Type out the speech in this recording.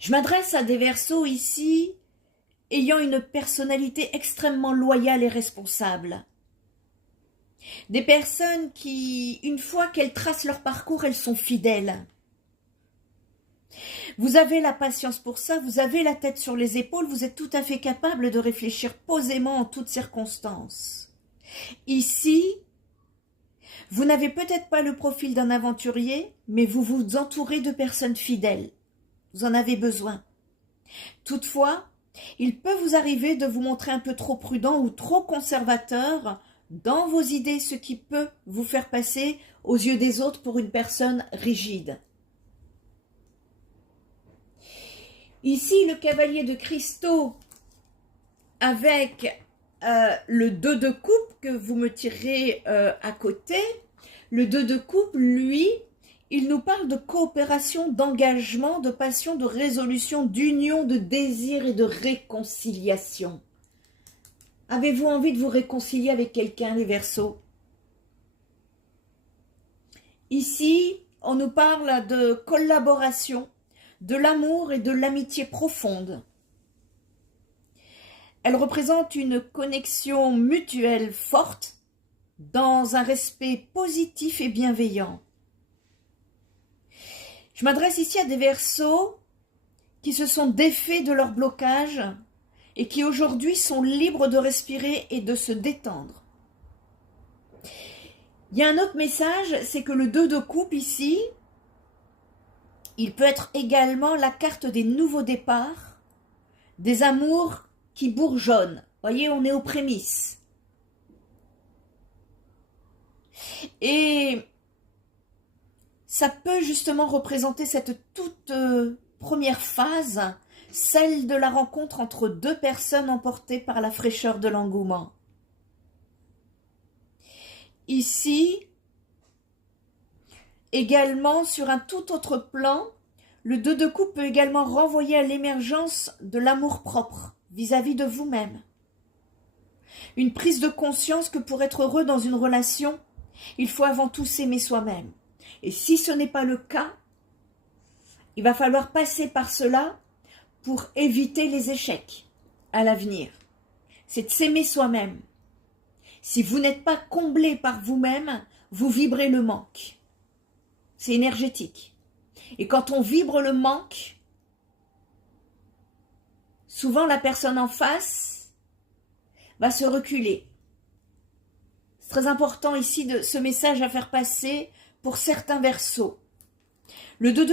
Je m'adresse à des Verseaux ici ayant une personnalité extrêmement loyale et responsable. Des personnes qui, une fois qu'elles tracent leur parcours, elles sont fidèles. Vous avez la patience pour ça, vous avez la tête sur les épaules, vous êtes tout à fait capable de réfléchir posément en toutes circonstances. Ici, vous n'avez peut-être pas le profil d'un aventurier, mais vous vous entourez de personnes fidèles. Vous en avez besoin. Toutefois, il peut vous arriver de vous montrer un peu trop prudent ou trop conservateur dans vos idées, ce qui peut vous faire passer aux yeux des autres pour une personne rigide. Ici, le cavalier de cristaux avec le 2 de coupe que vous me tirez à côté. Le 2 de coupe, lui, il nous parle de coopération, d'engagement, de passion, de résolution, d'union, de désir et de réconciliation. Avez-vous envie de vous réconcilier avec quelqu'un, les Verseaux? Ici, on nous parle de collaboration, de l'amour et de l'amitié profonde. Elle représente une connexion mutuelle forte dans un respect positif et bienveillant. Je m'adresse ici à des Verseaux qui se sont défaits de leur blocage et qui aujourd'hui sont libres de respirer et de se détendre. Il y a un autre message, c'est que le 2 de coupe ici, il peut être également la carte des nouveaux départs, des amours qui bourgeonnent. Voyez, on est aux prémices. Et ça peut justement représenter cette toute première phase, celle de la rencontre entre deux personnes emportées par la fraîcheur de l'engouement. Ici, également, sur un tout autre plan, le 2 de coupe peut également renvoyer à l'émergence de l'amour-propre vis-à-vis de vous-même. Une prise de conscience que pour être heureux dans une relation, il faut avant tout s'aimer soi-même. Et si ce n'est pas le cas, il va falloir passer par cela pour éviter les échecs à l'avenir. C'est de s'aimer soi-même. Si vous n'êtes pas comblé par vous-même, vous vibrez le manque. C'est énergétique. Et quand on vibre le manque, souvent la personne en face va se reculer. C'est très important ici de ce message à faire passer pour certains Verseaux. Le 2 de